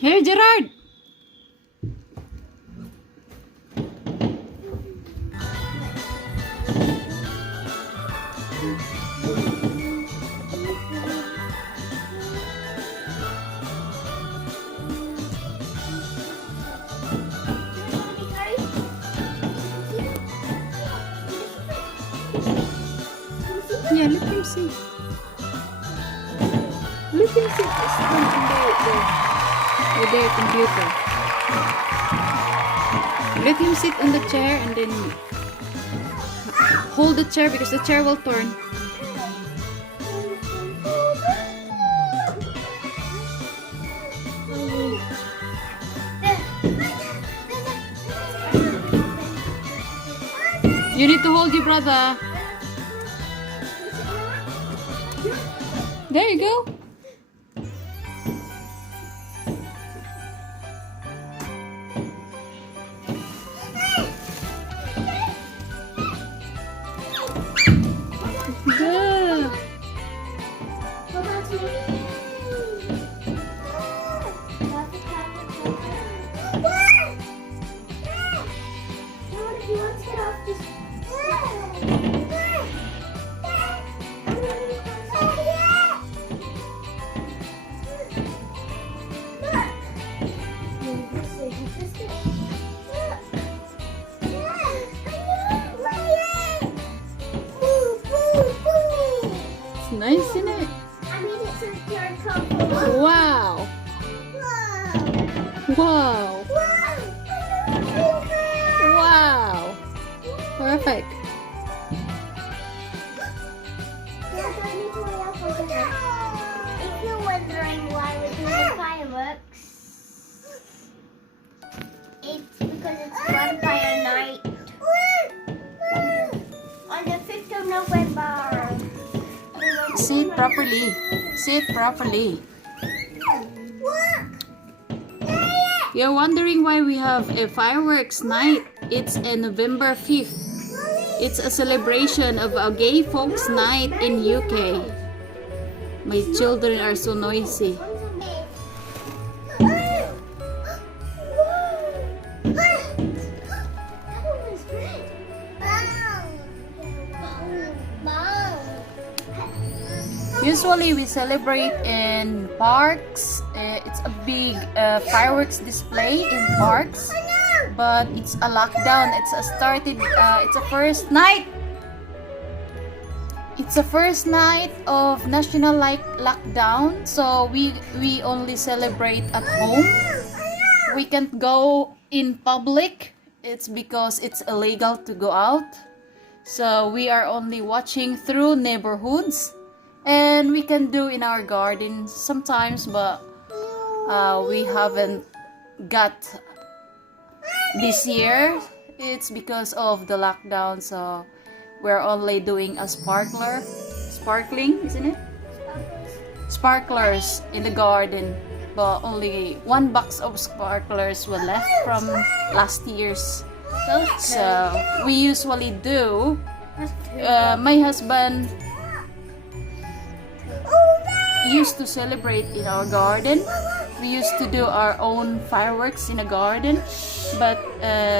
Hey, Gerard! Yeah, let him see. Let him see. Stand with their computer. Let him sit on the chair and then hold the chair because the chair will turn. You need to hold your brother. There you go. Good. It's nice, isn't it? I mean, it's a third couple. Wow. Wow. Wow. Perfect. If you're wondering why we're doing fireworks, it's because it's Bonfire Night on the 5th of November. Sit properly. Sit properly. You're wondering why we have a fireworks night. It's a November 5th. It's a celebration of a gay folks night in UK. My children are so noisy. Usually we celebrate in parks. It's a big fireworks display in parks, but it's a lockdown. It's a first night. It's the first night of national lockdown, so we only celebrate at home. We can't go in public. It's because it's illegal to go out. So we are only watching through neighborhoods. And we can do in our garden sometimes, but we haven't got this year. It's because of the lockdown, so we're only doing a sparkling, isn't it? Sparklers in the garden, but only one box of sparklers were left from last year's. So we usually do. My husband used to celebrate in our garden. We used to do our own fireworks in the garden, but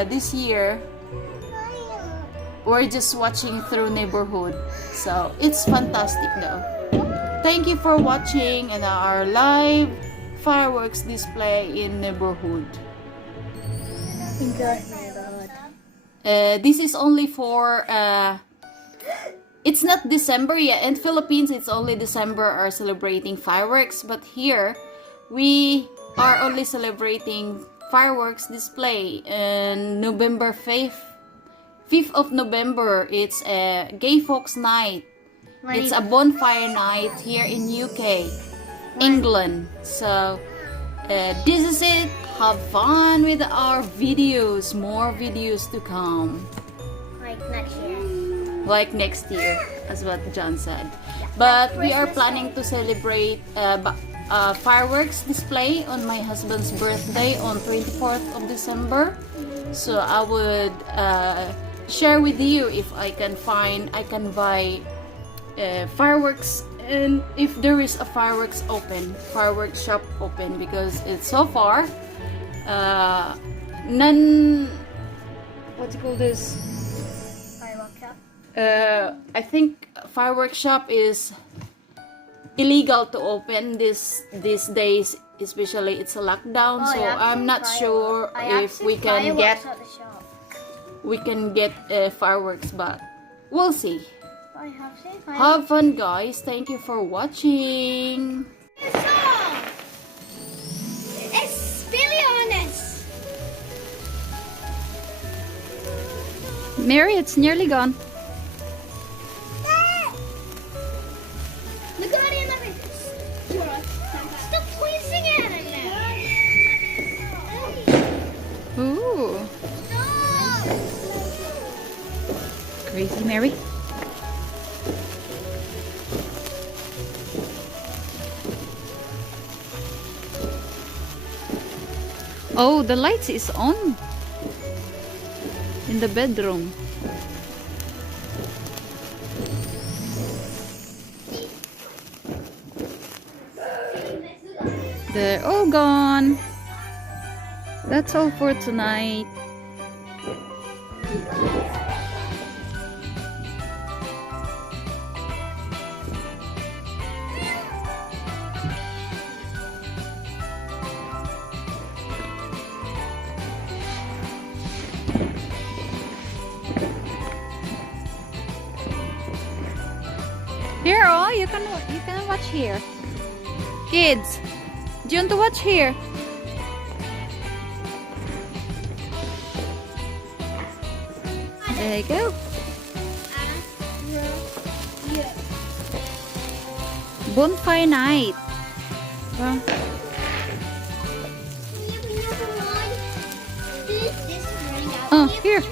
this year we're just watching through neighborhood. So it's fantastic though. Thank you for watching in our live fireworks display in neighborhood. This is only for it's not December yet. In Philippines, it's only December are celebrating fireworks. But here, we are only celebrating fireworks display in November 5th. 5th of November, it's a gay folks night. It's a bonfire night here in UK, England. So, this is it. Have fun with our videos. More videos to come. Like next year. Like next year, as what John said. But we are planning to celebrate fireworks display on my husband's birthday on 24th of December. So I would share with you if I can buy fireworks and if there is a fireworks shop open, because it's so far none, what do you call this, Fireworks shop. I think fireworks shop is illegal to open these days, especially it's a lockdown. Oh, so yeah, I'm not sure if we can get fireworks, but we'll see. I have seen fireworks. Have fun, guys. Thank you for watching. It's really honest. Mary, it's nearly gone. Look at it in the face. Stop squeezing it. Ooh, Stop. crazy Mary. Oh, the lights is on in the bedroom. They're all gone. That's all for tonight. Here, oh, you can watch here. Kids, do you want to watch here? There you go. Bonfire night. Well, oh, here.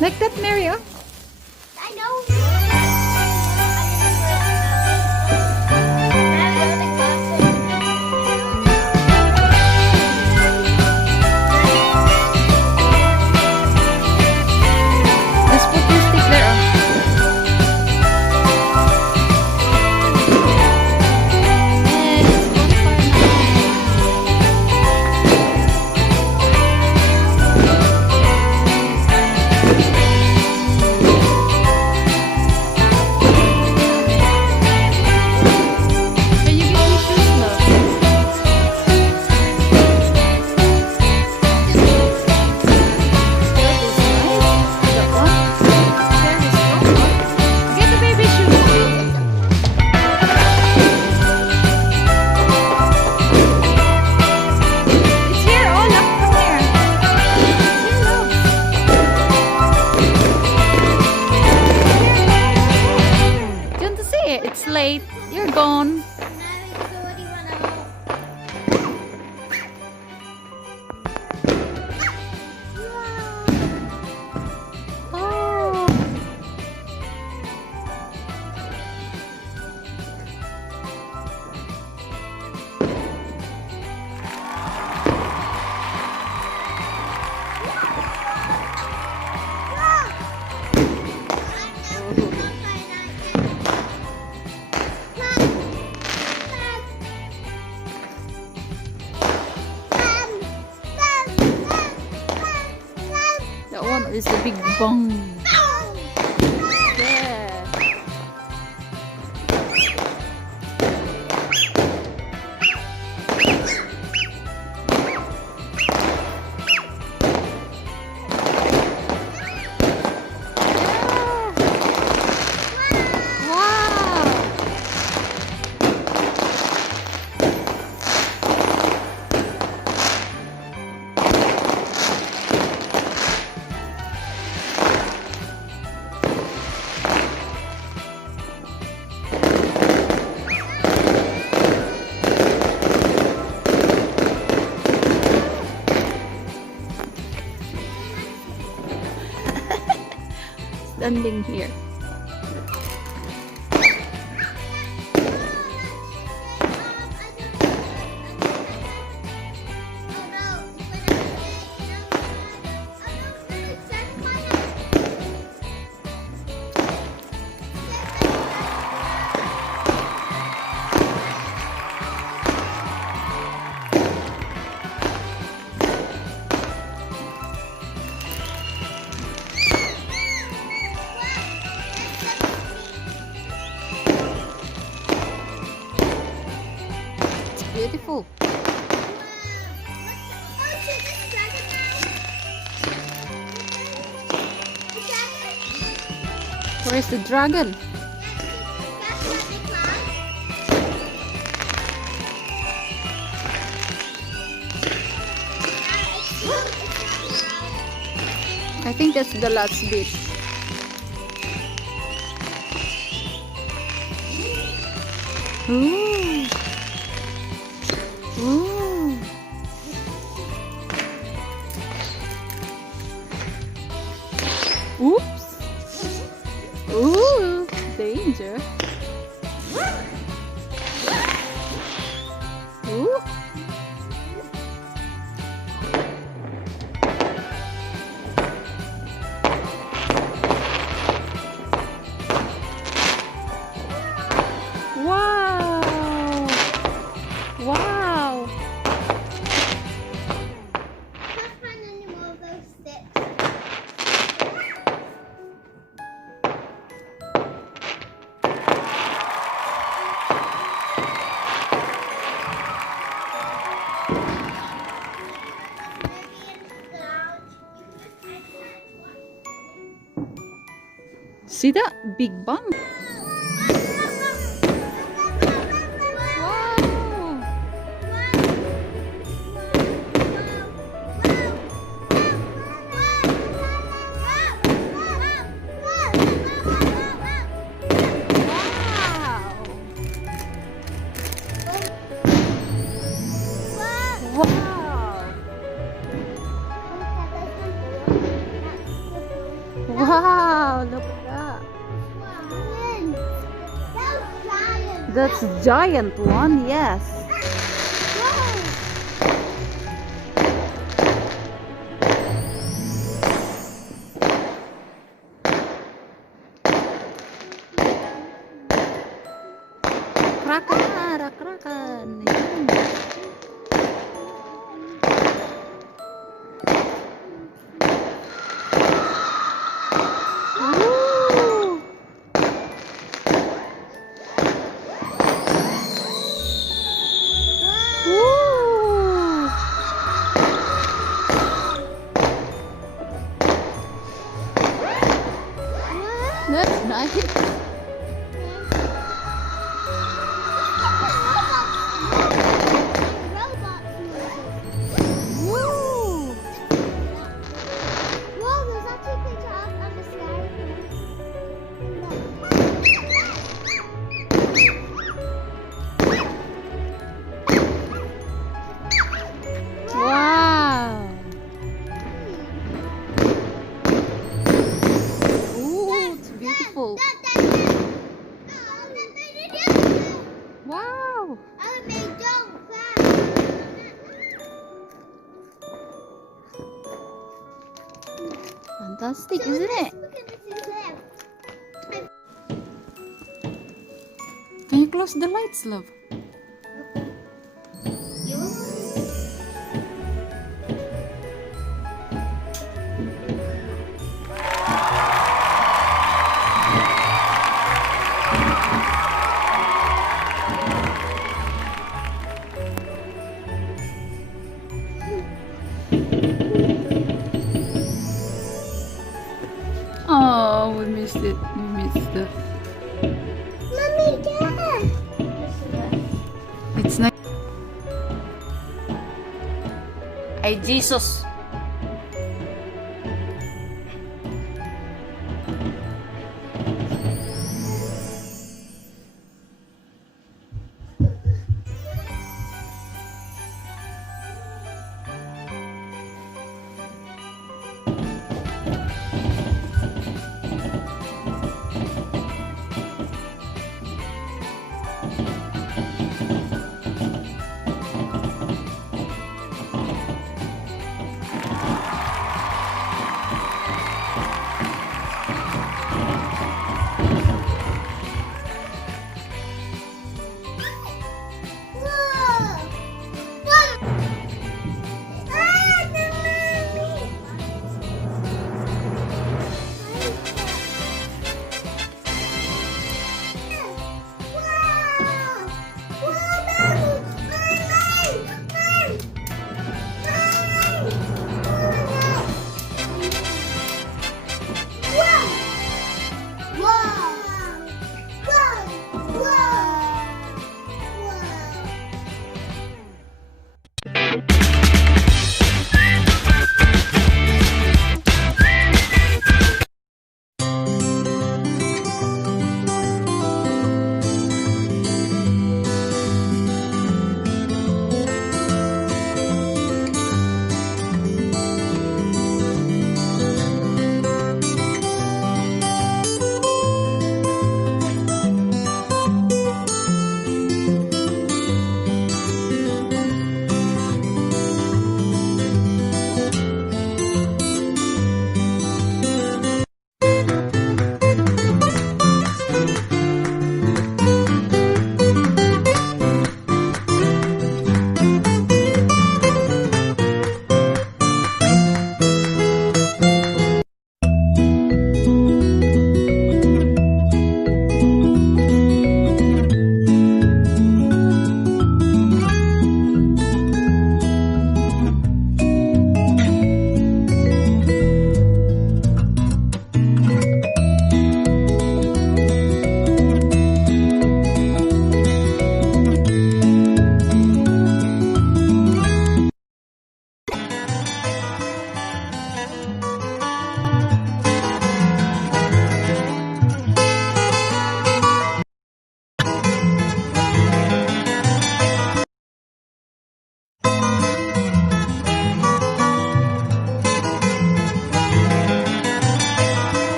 Like that, Mario. I know. Let's put your stick there. Yes, bonfire night. Can you get me shoes, love? That is nice. That one. Very strong one. Get the baby shoes. It's here. Oh, look, come here. It's here, look. Do you want to see it? It's late. You're gone. Oh. That one is a big bong. Yeah. Wow. Standing here. Where's the dragon? I think that's the last bit. Ooh. Ooh. Oops. Ooh, danger. Ooh. Wow. Wow. Can't find any more of those sticks. See that big bang? Wow. Wow, look at that. That's giant one, yes. Rakrakan. Woo! Woo! That's nice. Woo! Whoa, there's actually a picture up on the sky. Wow! Ooh, it's beautiful. Wow! Fantastic, isn't it? Can you close the lights, love? Oh, we missed it. We missed it. Mommy, Dad! It's nice. Ay, Jesus!